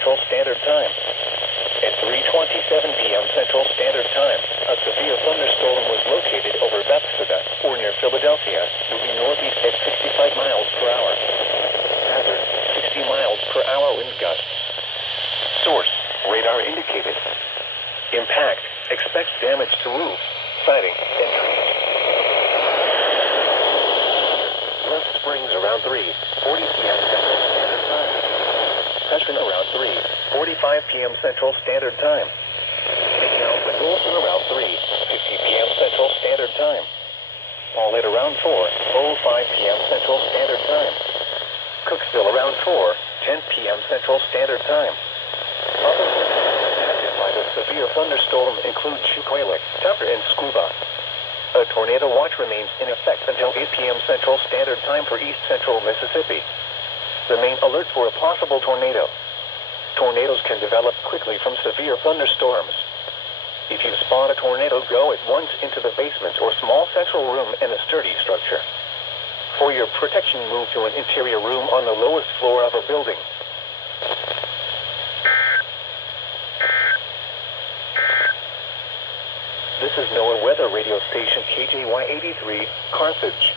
Central Standard Time. At 3:27 p.m. Central Standard Time, a severe thunderstorm was located over Bethesda, or near Philadelphia, moving northeast at 65 miles per hour. Hazard, 60 miles per hour wind gusts. Source, radar indicated. Impact, expect damage to roofs, siding, and trees. Left Springs around 3:40 p.m. Central Standard Time. Session around 3:45 p.m. Central Standard Time. Taking out the Golson around 3:50 p.m. Central Standard Time. Paulette around 4:05 p.m. Central Standard Time. Cooksville around 4:10 p.m. Central Standard Time. Other impacted by the severe thunderstorm include Chukwuelik, Tucker, and Scuba. A tornado watch remains in effect until 8 p.m. Central Standard Time for East Central Mississippi. Remain alert for a possible tornado. Tornadoes can develop quickly from severe thunderstorms. If you spot a tornado, go at once into the basement or small central room in a sturdy structure. For your protection, move to an interior room on the lowest floor of a building. This is NOAA weather radio station KJY83, Carthage.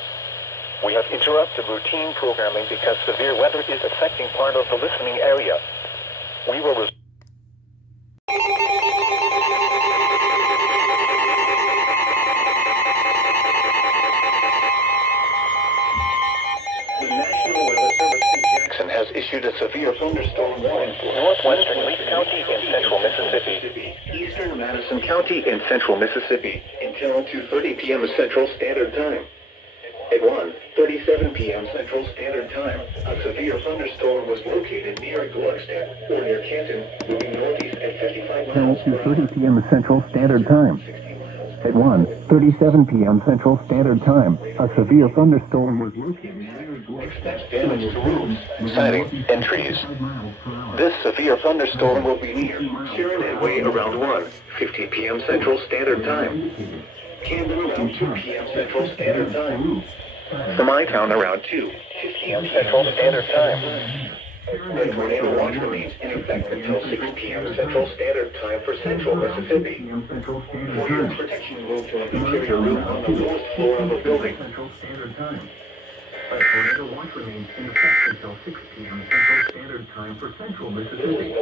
We have interrupted routine programming because severe weather is affecting part of the listening area. We will resume. The National Weather Service in Jackson has issued a severe thunderstorm warning for northwestern Lee County and central Mississippi, eastern Madison County and central Mississippi, until 2:30 p.m. Central Standard Time. At 1:37 p.m. Central Standard Time, a severe thunderstorm was located near Gluckstadt, or near Canton, moving northeast at 55 miles per hour. 2:30 p.m. Central Standard Time. At 1:37 p.m. Central Standard Time, a severe thunderstorm was located near Gluckstadt. Expect damage to roofs, siding, and trees. This severe thunderstorm will be near Sharon and Way around 1:50 p.m. Central Standard Time. Camden around 2 p.m. Central Standard Time. Semitown around 2 p.m. Central Standard Time. The tornado watch remains in effect until 6 p.m. Central Standard Time for central Mississippi. For your protection, move to an interior room on the lowest floor of a building. A tornado watch remains in effect until 6 p.m. Central Standard Time for central Mississippi.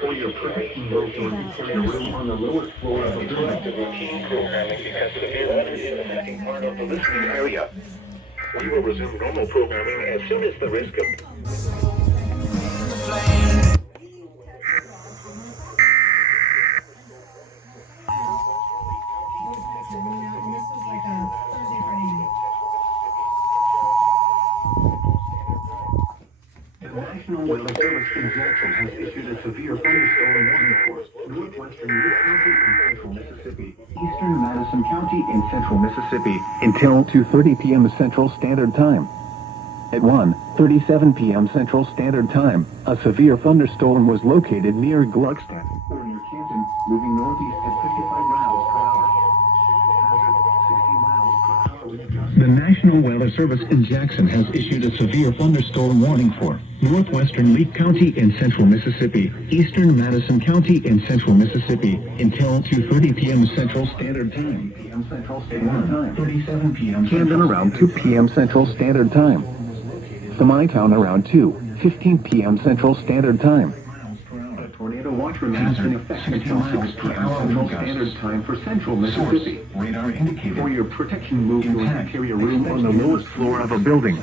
For your protection, move to an interior room on the lowest floor of the building. Routine programming because severe weather is affecting part of the listening area. We will resume normal programming as soon as the risk of... The National Weather Service in Jackson has issued a severe thunderstorm warning for northwestern Lee County and central Mississippi, eastern Madison County and central Mississippi, until 2:30 p.m. Central Standard Time. At 1:37 p.m. Central Standard Time, a severe thunderstorm was located near Gluckstadt, or near Canton, moving northeast at 55 miles per hour. Hazard, 60 miles per hour wind gusts. The National Weather Service in Jackson has issued a severe thunderstorm warning for northwestern Lee County and central Mississippi, eastern Madison County and central Mississippi, until 2:30 p.m. Central Standard Time. 37 p.m. Camden around 2 p.m. Central Standard Time. Semitown around 2:15 p.m. Central Standard Time. A tornado watch remains in effect until 6 p.m. Central Standard Time for central Mississippi. Radar indicated. For your protection, move to an interior room on the lowest floor of a building.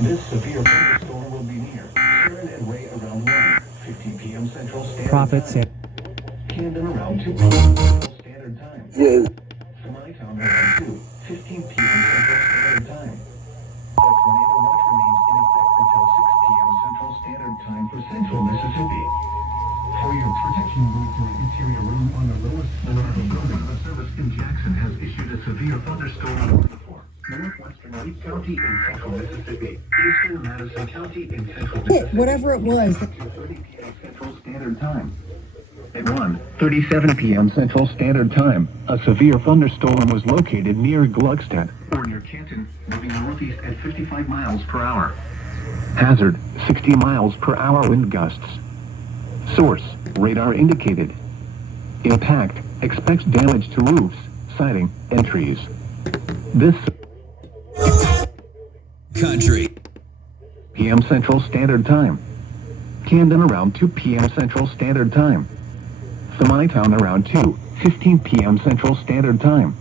This severe thunderstorm will be near Sharon and Way around 1:50 p.m. Central Standard Profits Time. Camden around 2 p.m. Central Standard Time. Yes. Semitown around 2:15 p.m. Central Standard Time. A tornado watch remains in effect until 6 p.m. Central Standard Time for central Mississippi. For your protection, move to an interior room on the lowest floor of a building. The service in Jackson has issued a severe thunderstorm warning for northwestern Lee County and central Mississippi, eastern Madison County and central Mississippi. Whatever it was. 2:30 p.m. Central Standard Time. At 1:37 p.m. Central Standard Time, a severe thunderstorm was located near Gluckstadt, or near Canton, moving northeast at 55 miles per hour. Hazard, 60 miles per hour wind gusts. Source, radar indicated. Impact, expects damage to roofs, siding, and trees. This Country. p.m. Central Standard Time. Camden around 2 p.m. Central Standard Time. Town around 2:15 p.m. Central Standard Time.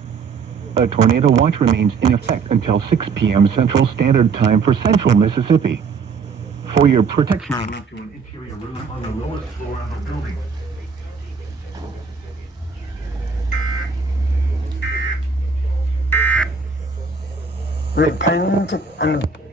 A tornado watch remains in effect until 6 p.m. Central Standard Time for Central Mississippi. For your protection, move to an interior room on the lowest floor of the building. Repent and